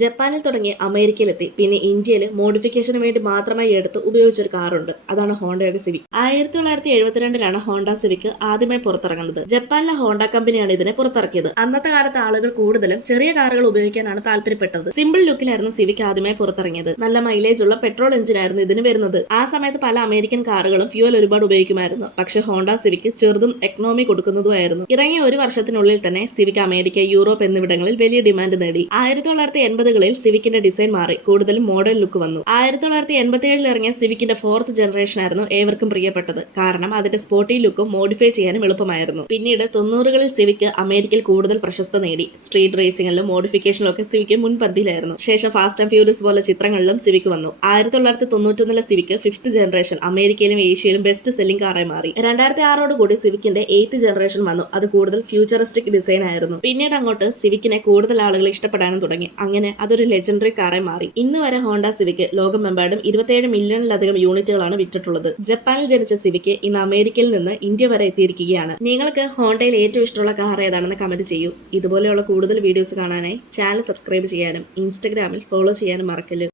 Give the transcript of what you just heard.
ജപ്പാനിൽ തുടങ്ങി അമേരിക്കയിലെത്തി പിന്നെ ഇന്ത്യയിൽ മോഡിഫിക്കേഷന് വേണ്ടി മാത്രമായി എടുത്ത് ഉപയോഗിച്ചൊരു കാറുണ്ട്. അതാണ് ഹോണ്ടയുടെ സിവിക്. 1972 ഹോണ്ട സിവിക് ആദ്യമായി പുറത്തിറങ്ങുന്നത്. ജപ്പാനിലെ ഹോണ്ട കമ്പനിയാണ് ഇതിനെ പുറത്തിറക്കിയത്. അന്നത്തെ കാലത്ത് ആളുകൾ കൂടുതലും ചെറിയ കാറുകൾ ഉപയോഗിക്കാനാണ് താല്പര്യപ്പെട്ടത്. സിമ്പിൾ ലുക്കിലായിരുന്നു സിവിക് ആദ്യമായി പുറത്തിറങ്ങിയത്. നല്ല മൈലേജ് ഉള്ള പെട്രോൾ എഞ്ചിനായിരുന്നു ഇതിന് വരുന്നത്. ആ സമയത്ത് പല അമേരിക്കൻ കാറുകളും ഫ്യൂൽ ഒരുപാട് ഉപയോഗിക്കുമായിരുന്നു. പക്ഷേ ഹോണ്ട സിവിക് ചെറുതും എക്കണോമി കൊടുക്കുന്നതുമായിരുന്നു. ഇറങ്ങിയ ഒരു വർഷത്തിനുള്ളിൽ തന്നെ സിവിക് അമേരിക്ക, യൂറോപ്പ് എന്നിവിടങ്ങളിൽ വലിയ ഡിമാൻഡ് നേടി. 1980 സിവിക്കിന്റെ ഡിസൈൻ മാറി, കൂടുതലും മോഡേൺ ലുക്ക് വന്നു. 1987 ഇറങ്ങിയ സിവിക്കിന്റെ 4th ജനറേഷൻ ആയിരുന്നു ഏവർക്കും പ്രിയപ്പെട്ടത്. കാരണം അതിന്റെ സ്പോർട്ടി ലുക്കും മോഡിഫൈ ചെയ്യാനും എളുപ്പമായിരുന്നു. പിന്നീട് 90കളിൽ സിവിക് അമേരിക്കയിൽ കൂടുതൽ പ്രശസ്തി നേടി. സ്ട്രീറ്റ് റേസിംഗിലും മോഡിഫിക്കേഷനിലും ഒക്കെ സിവിക് മുൻപന്തിയിലായിരുന്നു. ശേഷം ഫാസ്റ്റ് ആൻഡ് ഫ്യൂരിയസ് പോലെ ചിത്രങ്ങളിലും സിവിക് വന്നു. 1991 സിവിക് 5th ജനറേഷൻ അമേരിക്കയിലും ഏഷ്യയിലും ബെസ്റ്റ് സെല്ലിംഗ് കാറായി മാറി. 2006 കൂടി സിവിക്കിന്റെ 8th ജനറേഷൻ വന്നു. അത് കൂടുതൽ ഫ്യൂച്ചറിസ്റ്റിക് ഡിസൈൻ ആയിരുന്നു. പിന്നീട് അങ്ങോട്ട് സിവിക്കിനെ കൂടുതൽ ആളുകൾ ഇഷ്ടപ്പെടാനും തുടങ്ങി. അങ്ങനെ അതൊരു ലെജൻഡറി കാറായി മാറി. ഇന്ന് വരെ ഹോണ്ട സിവിക് ലോകമെമ്പാടും 27 മില്യണിലധികം യൂണിറ്റുകളാണ് വിറ്റിട്ടുള്ളത്. ജപ്പാനിൽ ജനിച്ച സിവിക് ഇന്ന് അമേരിക്കയിൽ നിന്ന് ഇന്ത്യ വരെ എത്തിയിരിക്കുകയാണ്. നിങ്ങൾക്ക് ഹോണ്ടയിൽ ഏറ്റവും ഇഷ്ടമുള്ള കാർ ഏതാണെന്ന് കമന്റ് ചെയ്യൂ. ഇതുപോലെയുള്ള കൂടുതൽ വീഡിയോസ് കാണാനായി ചാനൽ സബ്സ്ക്രൈബ് ചെയ്യാനും ഇൻസ്റ്റഗ്രാമിൽ ഫോളോ ചെയ്യാനും മറക്കല്ല്.